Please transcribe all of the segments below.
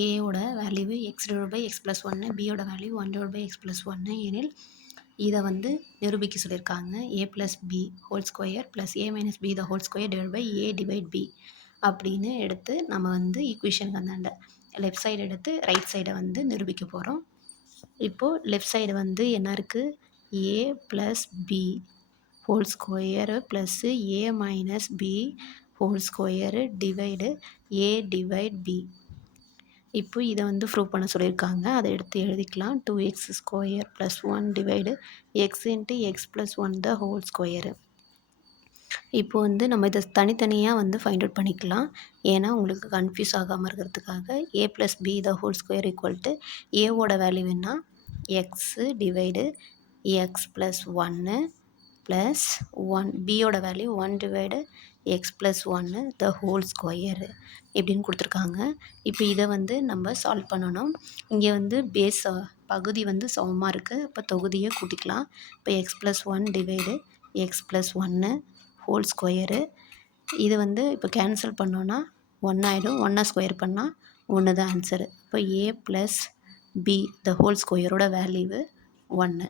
ஏயோட value x divide by x plus ஒன்று பியோட value one divide by x plus ஒன்று எனில் இதை வந்து நிரூபிக்க சொல்லியிருக்காங்க A plus B whole square plus A minus B the whole square divide by A divide B அப்படின்னு எடுத்து நம்ம வந்து ஈக்குவேஷனுக்கு அந்தாண்ட லெஃப்ட் சைடு எடுத்து ரைட் சைடை வந்து நிரூபிக்க போகிறோம் இப்போது லெஃப்ட் சைடு வந்து என்ன இருக்குது A plus B whole square plus A minus B whole square divide A divide B இப்போ இதை வந்து ப்ரூவ் பண்ண சொல்லியிருக்காங்க. அதை எடுத்து எழுதிக்கலாம். Two x square plus one divide x into x plus one the whole square இப்போ வந்து நம்ம இதை தனித்தனியாக வந்து ஃபைண்ட் அவுட் பண்ணிக்கலாம். ஏன்னா உங்களுக்கு கன்ஃபியூஸ் ஆகாமல் இருக்கிறதுக்காக A plus B the whole square equal to ஏவோட வேல்யூ என்ன எக்ஸு டிவைடு எக்ஸ் ப்ளஸ் ஒன்று ப்ளஸ் ஒன் பியோட value one divide x plus ஒன்று த ஹோல் ஸ்கொயரு இப்படின்னு கொடுத்துருக்காங்க. இப்போ இதை வந்து நம்ம சால்வ் பண்ணணும். இங்கே வந்து பேஸ் பகுதி வந்து சமமாக இருக்குது இப்போ தொகுதியை கூட்டிக்கலாம். இப்போ x plus one divide x plus ஒன்று ஹோல் ஸ்கொயரு இது வந்து இப்போ கேன்சல் பண்ணோன்னா ஒன் ஆகிடும் ஒன்றை ஸ்கொயர் பண்ணால் ஒன்று தான் ஆன்சரு இப்போ A plus B the whole ஸ்கொயரோட வேல்யூவு ஒன்று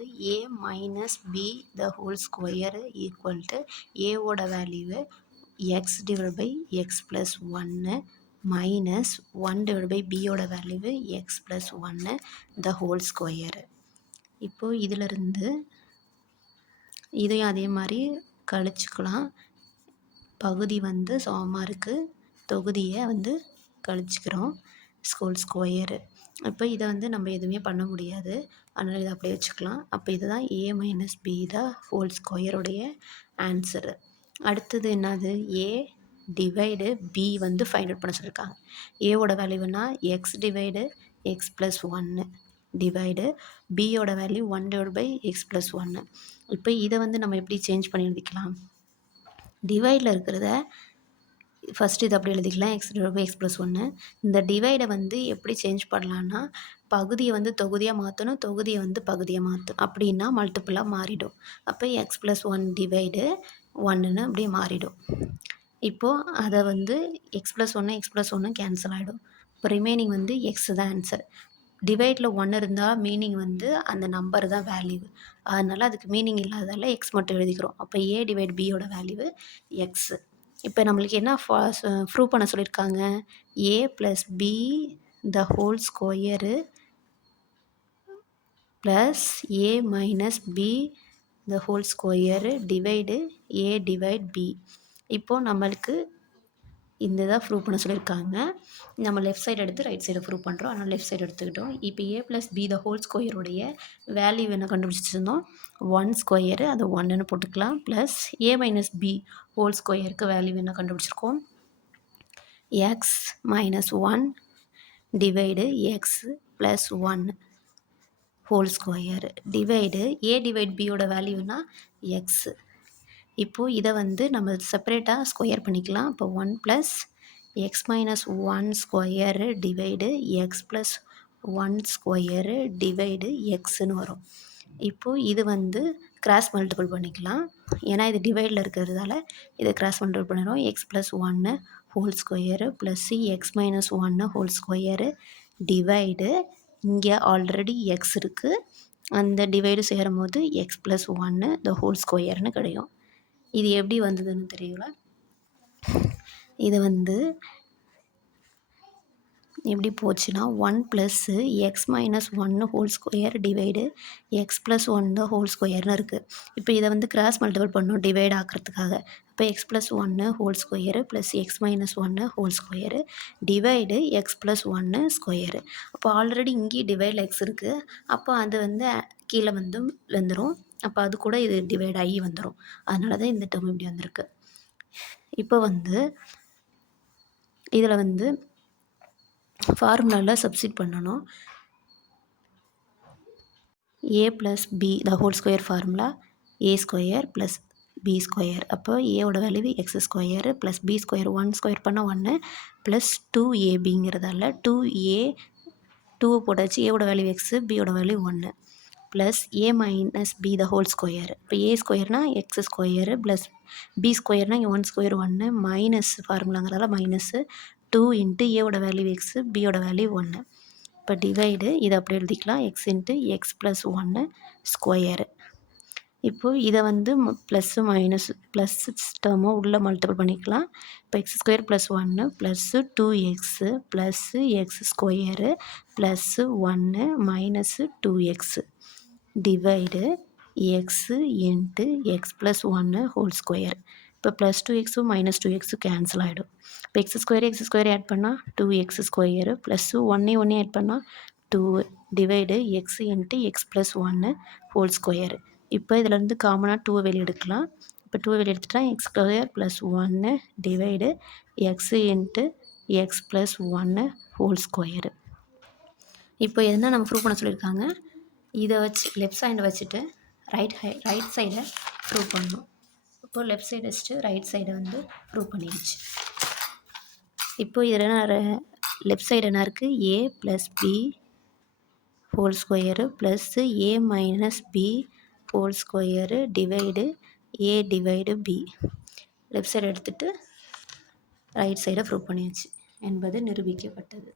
அது A minus B the whole square equal to ஏவோட value X divide by X plus ஒன்று மைனஸ் ஒன் டிவைட் பை பியோட வேல்யூவு எக்ஸ் ப்ளஸ் ஒன்று த ஹோல் ஸ்கொயரு இப்போது இதிலிருந்து இதையும் அதே மாதிரி கழிச்சுக்கலாம். பகுதி வந்து சமமாக இருக்குது தொகுதியை வந்து கழிச்சுக்கிறோம். ஸ்கூல் ஸ்கொயரு இப்போ இதை வந்து நம்ம எதுவுமே பண்ண முடியாது. அதனால் இதை அப்படியே வச்சுக்கலாம். அப்போ இதுதான் ஏ மைனஸ் பி தான் ஹோல் ஸ்கொயருடைய ஆன்சரு அடுத்தது என்னது? ஏ டிவைடு பி வந்து ஃபைண்ட் அவுட் பண்ண சொல்லியிருக்காங்க ஏவோட வேல்யூனா எக்ஸ் டிவைடு எக்ஸ் ப்ளஸ் ஒன்று டிவைடு பியோட value one divide by x plus ஒன்று இப்போ இதை வந்து நம்ம எப்படி சேஞ்ச் பண்ணி எழுதிக்கலாம்? டிவைடில் இருக்கிறத ஃபஸ்ட்டு இது அப்படி எழுதிக்கலாம். எக்ஸ் எக்ஸ் ப்ளஸ் ஒன்று இந்த டிவைடை வந்து எப்படி சேஞ்ச் பண்ணலான்னா பகுதியை வந்து தொகுதியாக மாற்றணும் தொகுதியை வந்து பகுதியாக மாற்றணும் அப்படின்னா மல்டிப்புளாக மாறிடும். அப்போ எக்ஸ் ப்ளஸ் ஒன் டிவைடு ஒன்றுன்னு அப்படியே மாறிடும். இப்போது அதை வந்து எக்ஸ் ப்ளஸ் ஒன்று எக்ஸ் ப்ளஸ் ஒன்று கேன்சல் ஆகிடும் இப்போ ரிமைனிங் வந்து எக்ஸ் தான் ஆன்சர் டிவைடில் ஒன்று இருந்தால் மீனிங் வந்து அந்த நம்பர் தான் வேல்யூ அதனால் அதுக்கு மீனிங் இல்லாததால் எக்ஸ் மட்டும் எழுதிக்கிறோம். அப்போ ஏ டிவைட் பியோட வேல்யூ எக்ஸு இப்போ நம்மளுக்கு என்ன ஃபா ப்ரூவ் பண்ண சொல்லியிருக்காங்க A plus B the whole square plus A minus B the whole square divide A divide B இப்போது நம்மளுக்கு இந்த இதாக ப்ரூவ் பண்ண சொல்லியிருக்காங்க. நம்ம லெஃப்ட் சைடு எடுத்து ரைட் சைடு ப்ரூவ் பண்ணுறோம் ஆனால் லெஃப்ட் சைடு எடுத்துக்கிட்டோம். இப்போ A plus B the whole ஸ்கொயருடைய value என்ன கண்டுபிடிச்சிருந்தோம்? ஒன் ஸ்கொயரு அதை ஒன்றுன்னு போட்டுக்கலாம். Plus A minus B whole ஸ்கொயருக்கு வேல்யூ என்ன கண்டுபிடிச்சிருக்கோம்? X minus one divide X plus one whole square divide A divide பியோட வேல்யூனா எக்ஸு இப்போது இதை வந்து நம்ம செப்பரேட்டாக ஸ்கொயர் பண்ணிக்கலாம். இப்போ one plus X minus one square divide X plus one square divide எக்ஸுன்னு வரும். இப்போது இது வந்து கிராஸ் மல்டிபிள் பண்ணிக்கலாம். ஏன்னா இது டிவைடில் இருக்கிறதால இதை கிராஸ் மல்டிபிள் பண்ணுறோம் எக்ஸ் ப்ளஸ் ஒன்று whole square plus C X minus ஒன்று ஹோல் ஸ்கொயரு டிவைடு இங்கே ஆல்ரெடி எக்ஸ் இருக்குது அந்த டிவைடு சேரும் போது எக்ஸ் ப்ளஸ் ஒன்று த ஹோல் ஸ்கொயர்னு கிடைக்கும் இது எப்படி வந்ததுன்னு தெரியல. இது வந்து எப்படி போச்சுன்னா ஒன் ப்ளஸ்ஸு எக்ஸ் மைனஸ் ஒன்று whole square divide X plus ஒன்று ஹோல் ஸ்கொயர்னு இருக்குது இப்போ இதை வந்து கிராஸ் மல்டிபிள் பண்ணணும் டிவைட் ஆக்கிறதுக்காக. இப்போ எக்ஸ் ப்ளஸ் ஒன்று whole square plus X minus ஒன்று whole square divide X plus ஒன்று ஸ்கொயரு அப்போ ஆல்ரெடி இங்கேயும் டிவைடில் எக்ஸ் இருக்குது அப்போ அது வந்து கீழே வந்து வந்துடும் அப்போ அது கூட இது டிவைட் ஆகி வந்துடும் அதனால தான் இந்த டேர்ம் இப்படி வந்திருக்கு. இப்போ வந்து இதில் வந்து ஃபார்முலாவில் சப்ஸ்டிட் பண்ணணும். A plus B the whole square formula A square plus B square அப்போ ஏவோட value X square plus B square one square பண்ண ஒன்று ப்ளஸ் டூ ஏபிங்கிறதால டூ ஏ டூ போட்டாச்சு ஏவோட வேல்யூ எக்ஸு பியோட வேல்யூ ஒன்று plus A minus B the whole square இப்போ ஏ ஸ்கொயர்னால் எக்ஸ் ஸ்கொயரு ப்ளஸ் பி ஸ்கொயர்னால் ஒன் ஸ்கொயர் ஒன்று மைனஸ் ஃபார்முலாங்கிறதால மைனஸ்ஸு டூ இன்ட்டு ஏவோட வேல்யூ எக்ஸு பியோட வேல்யூ ஒன்று இப்போ டிவைடு இதை அப்படி எழுதிக்கலாம். எக்ஸ் இன்ட்டு எக்ஸ் ப்ளஸ் ஒன்று ஸ்கொயரு இப்போது இதை வந்து ப்ளஸ்ஸு மைனஸ் ப்ளஸ் டேர்மும் உள்ளே மல்டிபிள் பண்ணிக்கலாம். இப்போ எக்ஸ் ஸ்கொயர் ப்ளஸ் ஒன்று plus two X plus X square plus ஒன்று minus two X divide X into X plus ஒன்று ஹோல் ஸ்கொயர் இப்போ ப்ளஸ் டூ எக்ஸும் மைனஸ் டூ எக்ஸும் கேன்சல் ஆகிடும் இப்போ X square X square add பண்ணால் டூ எக்ஸ் ஸ்கொயரு ப்ளஸ்ஸு ஒன்னே ஒன்றே ஆட் பண்ணால் two divide X into X plus ஒன்று ஹோல் ஸ்கொயரு இப்போ இதிலேருந்து காமனாக டூவை வெளியே எடுக்கலாம். இப்போ டூவை வெளியே எடுத்துட்டா எக்ஸ் ஸ்கொயர் ப்ளஸ் ஒன்று divide X into X plus ஒன்று ஹோல் ஸ்கொயரு இப்போ எதுனா நம்ம ப்ரூவ் பண்ண சொல்லியிருக்காங்க இதை வச்சு லெஃப்ட் சைடை வச்சுட்டு ரைட் ஹை ரைட் சைடை ப்ரூவ் பண்ணணும். இப்போது லெஃப்ட் சைடு வச்சுட்டு ரைட் சைடை வந்து ப்ரூவ் பண்ணிடுச்சு. இப்போ இதில் என்ன லெஃப்ட் சைடு என்ன இருக்குது A plus B whole square plus A minus B whole square divide A divide B left side எடுத்துகிட்டு ரைட் சைடை ப்ரூவ் பண்ணியாச்சு. என்பது நிரூபிக்கப்பட்டது.